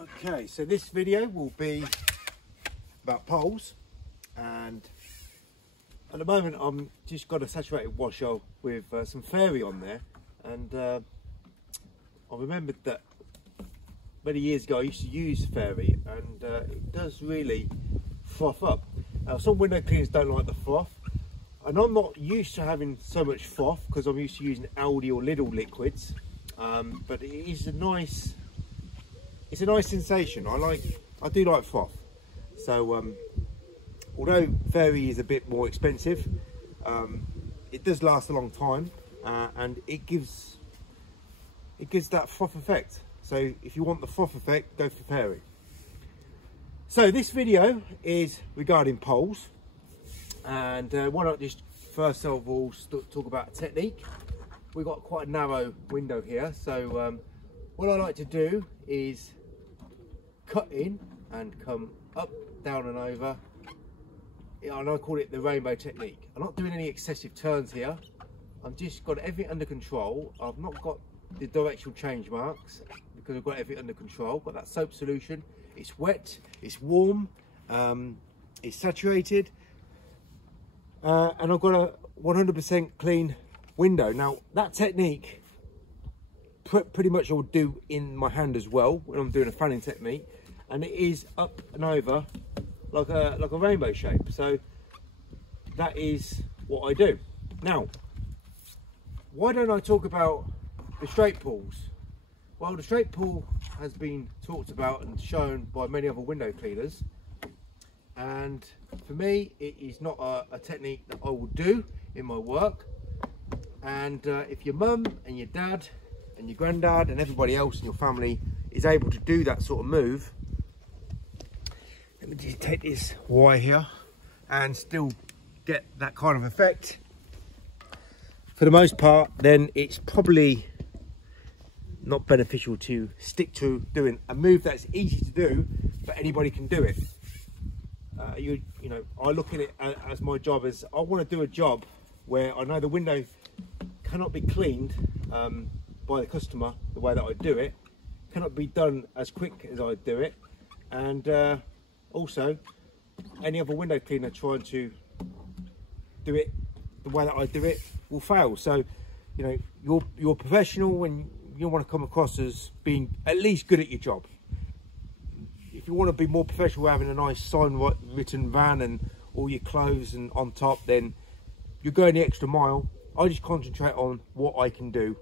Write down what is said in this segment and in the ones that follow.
Okay, so this video will be about poles, and at the moment I'm just got a saturated washer with some fairy on there, and I remembered that many years ago I used to use fairy, and it does really froth up. Now some window cleaners don't like the froth, and I'm not used to having so much froth because I'm used to using Aldi or Lidl liquids, but it is a nice sensation. I do like froth. So although fairy is a bit more expensive, it does last a long time, and it gives that froth effect. So if you want the froth effect, go for fairy. So this video is regarding poles, and why not just first of all talk about technique. We've got quite a narrow window here, so what I like to do is cut in and come up, down and over, and I call it the rainbow technique. I'm not doing any excessive turns here. I've just got everything under control. I've not got the directional change marks because I've got everything under control. I've got that soap solution. It's wet, it's warm, it's saturated, and I've got a 100% clean window. Now that technique pretty much I'll do in my hand as well when I'm doing a fanning technique, and it is up and over like a rainbow shape. So that is what I do. Now why don't I talk about the straight pulls? Well, the straight pull has been talked about and shown by many other window cleaners, and for me it is not a technique that I will do in my work. And if your mum and your dad and your granddad and everybody else in your family is able to do that sort of move, let me just take this wire here and still get that kind of effect, for the most part, then it's probably not beneficial to stick to doing a move that's easy to do, but anybody can do it. You know, I look at it as my job as I want to do a job where I know the window cannot be cleaned by the customer the way that I do it, cannot be done as quick as I do it, and also any other window cleaner trying to do it the way that I do it will fail. So you know, you're professional when you want to come across as being at least good at your job. If you want to be more professional, having a nice sign written van and all your clothes and on top, then you're going the extra mile. I just concentrate on what I can do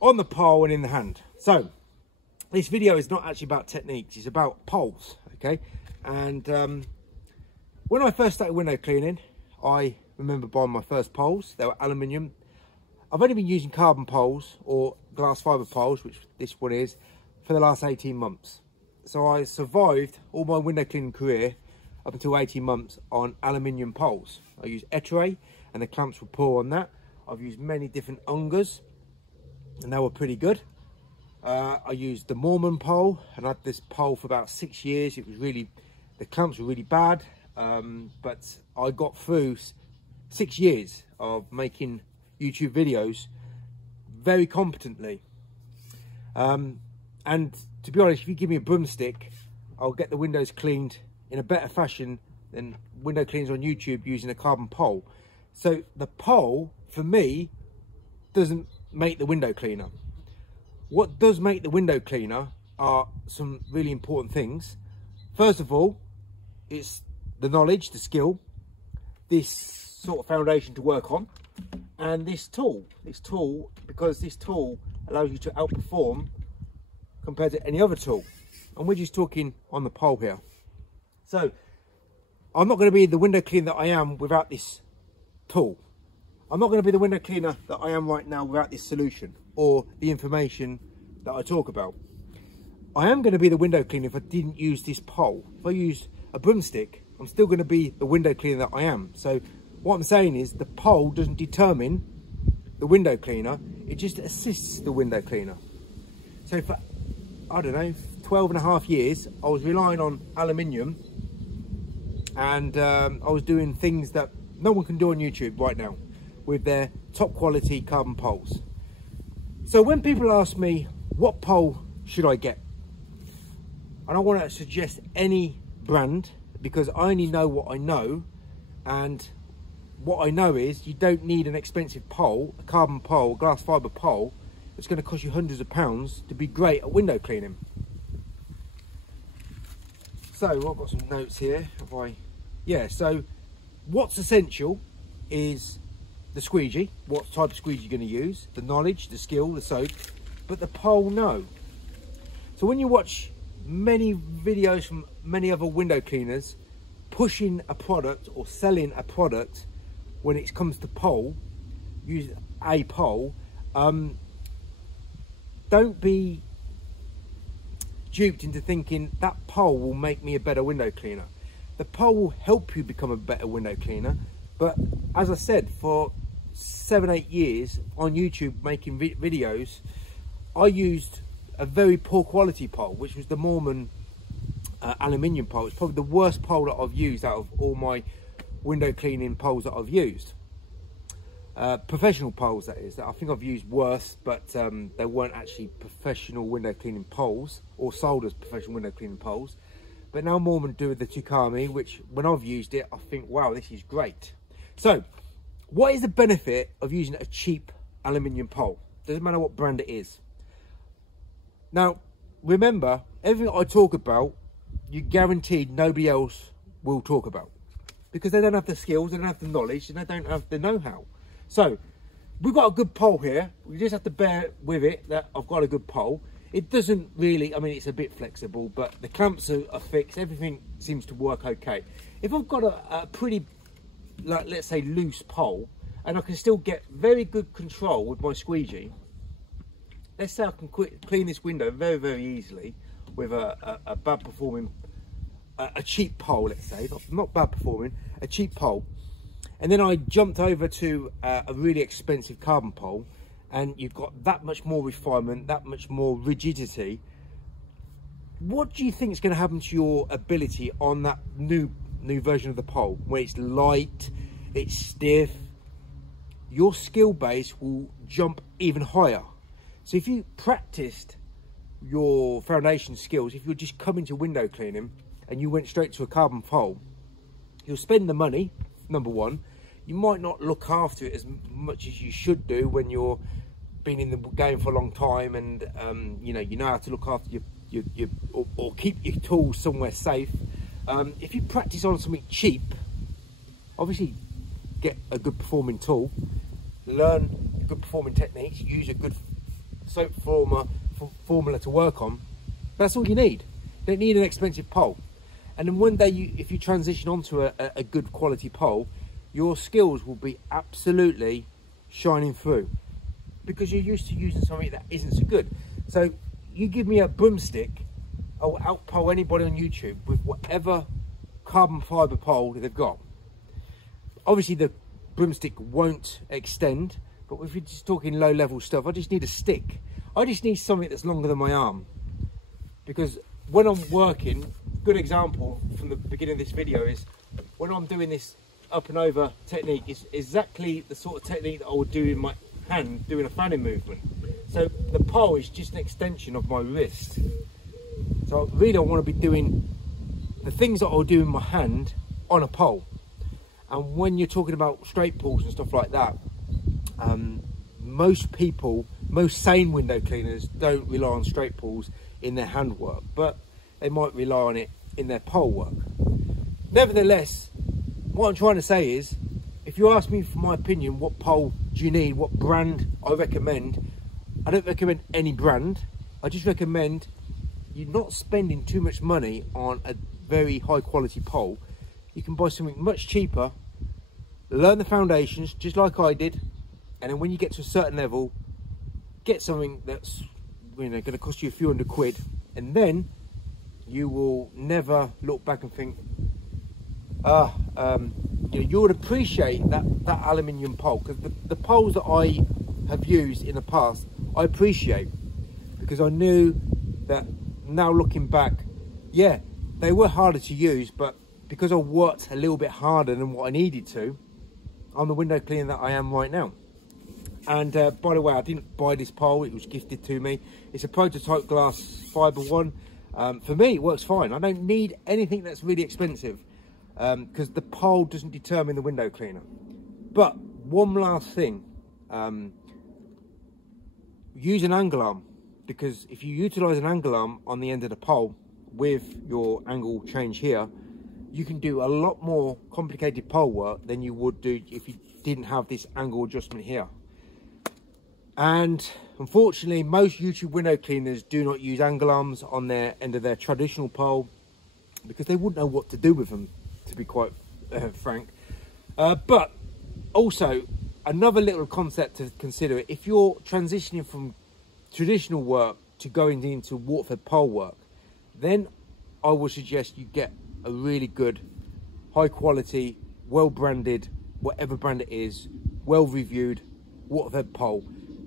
on the pole and in the hand. So this video is not actually about techniques, it's about poles, okay? And when I first started window cleaning, I remember buying my first poles. They were aluminium. I've only been using carbon poles or glass fibre poles, which this one is, for the last 18 months. So I survived all my window cleaning career up until 18 months on aluminium poles. I use Etre and the clamps were poor on that. I've used many different Ungers and they were pretty good. I used the Mormon pole, and I had this pole for about 6 years. It was really, the clamps were really bad, but I got through 6 years of making YouTube videos very competently. And to be honest, if you give me a broomstick, I'll get the windows cleaned in a better fashion than window cleaners on YouTube using a carbon pole. So the pole, for me, doesn't make the window cleaner. What does make the window cleaner are some really important things. First of all, it's the knowledge, the skill, this sort of foundation to work on, and this tool, because this tool allows you to outperform compared to any other tool. And we're just talking on the pole here. So I'm not going to be the window cleaner that I am without this tool. I'm not going to be the window cleaner that I am right now without this solution or the information that I talk about. I am going to be the window cleaner if I didn't use this pole. If I use a broomstick, I'm still going to be the window cleaner that I am. So what I'm saying is the pole doesn't determine the window cleaner, it just assists the window cleaner. So for, I don't know, 12 and a half years, I was relying on aluminium, and I was doing things that no one can do on YouTube right now with their top quality carbon poles. So when people ask me, what pole should I get? and I want to suggest any brand because I only know what I know, and what I know is you don't need an expensive pole, a carbon pole, a glass fibre pole that's going to cost you hundreds of pounds to be great at window cleaning. So I've got some notes here. So what's essential is the squeegee, what type of squeegee you're going to use, the knowledge, the skill, the soap, but the pole, no. So when you watch many videos from many other window cleaners pushing a product or selling a product, when it comes to pole, use a pole, don't be duped into thinking that pole will make me a better window cleaner. The pole will help you become a better window cleaner, but as I said, for 7-8 years on YouTube making videos, I used a very poor quality pole, which was the Mormon aluminium pole. It's probably the worst pole that I've used out of all my window cleaning poles that I've used. Professional poles, that is. I think I've used worse, but they weren't actually professional window cleaning poles or sold as professional window cleaning poles. But now Mormon do the Tukami, which when I've used it, I think, wow, this is great. So what is the benefit of using a cheap aluminium pole? Doesn't matter what brand it is. Now remember, everything I talk about, you guaranteed nobody else will talk about, because they don't have the skills, they don't have the knowledge, and they don't have the know-how. So we've got a good pole here. We just have to bear with it that I've got a good pole. It doesn't really, I mean, it's a bit flexible, but the clamps are fixed. Everything seems to work okay. If I've got a pretty, like, let's say, loose pole, and I can still get very good control with my squeegee, let's say I can clean this window very, very easily with a bad performing, a cheap pole, let's say, not bad performing, a cheap pole. And then I jumped over to a really expensive carbon pole, and you've got that much more refinement, that much more rigidity. What do you think is going to happen to your ability on that new version of the pole, where it's light, it's stiff? Your skill base will jump even higher. So if you practiced your foundation skills, if you're just coming to window cleaning and you went straight to a carbon pole, you'll spend the money, number one. You might not look after it as much as you should do when you're been in the game for a long time, and you know how to look after your or keep your tools somewhere safe. If you practice on something cheap, obviously get a good performing tool, learn good performing techniques, use a good soap formula to work on. That's all you need. You don't need an expensive pole. And then one day, if you transition onto a good quality pole, your skills will be absolutely shining through, because you're used to using something that isn't so good. So you give me a broomstick, I will outpole anybody on YouTube with whatever carbon fibre pole they've got. Obviously the broomstick won't extend, but if you're just talking low level stuff, I just need a stick. I just need something that's longer than my arm, because when I'm working, good example from the beginning of this video is when I'm doing this up and over technique, is exactly the sort of technique that I would do in my hand doing a fanning movement. So the pole is just an extension of my wrist. So really I want to be doing the things that I'll do in my hand on a pole. And when you're talking about straight pulls and stuff like that, most people, most sane window cleaners don't rely on straight pulls in their hand work, but they might rely on it in their pole work. Nevertheless, what I'm trying to say is, if you ask me for my opinion, what pole do you need, what brand I recommend, I don't recommend any brand. I just recommend you not spending too much money on a very high quality pole. You can buy something much cheaper, learn the foundations just like I did, and then when you get to a certain level, get something that's, you know, going to cost you a few £100, and then you will never look back and think, you know, you would appreciate that aluminium pole. Because the poles that I have used in the past, I appreciate, because I knew that now looking back, yeah, they were harder to use, but because I worked a little bit harder than what I needed to, I'm the window cleaner that I am right now. And by the way, I didn't buy this pole, it was gifted to me. It's a prototype glass fibre one. For me, it works fine. I don't need anything that's really expensive, because the pole doesn't determine the window cleaner. But one last thing, use an angle arm, because if you utilize an angle arm on the end of the pole with your angle change here, you can do a lot more complicated pole work than you would do if you didn't have this angle adjustment here. And unfortunately, most YouTube window cleaners do not use angle arms on their end of their traditional pole, because they wouldn't know what to do with them, to be quite frank. But also, another little concept to consider: if you're transitioning from traditional work to going into water-fed pole work, then I would suggest you get a really good, high quality, well branded, whatever brand it is, well reviewed water-fed pole.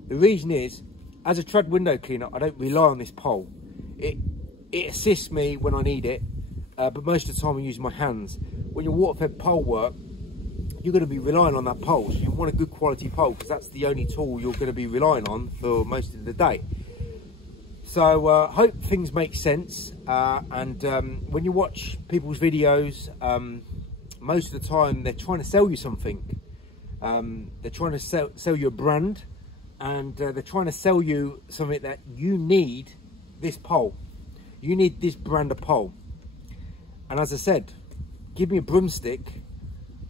The reason is, as a trad window cleaner, I don't rely on this pole. It assists me when I need it, but most of the time I use my hands. When you're water-fed pole work, you're going to be relying on that pole, so you want a good quality pole, because that's the only tool you're going to be relying on for most of the day. So hope things make sense, and when you watch people's videos, most of the time they're trying to sell you something. They're trying to sell you a brand, and they're trying to sell you something that you need. This pole, you need this brand of pole. And as I said, give me a broomstick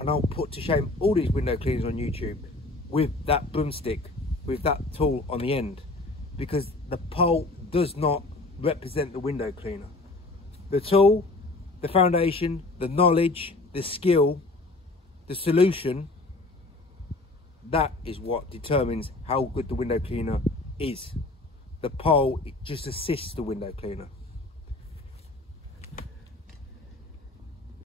and I'll put to shame all these window cleaners on YouTube with that broomstick, with that tool on the end, because the pole does not represent the window cleaner. The tool, the foundation, the knowledge, the skill, the solution, that is what determines how good the window cleaner is. The pole, it just assists the window cleaner.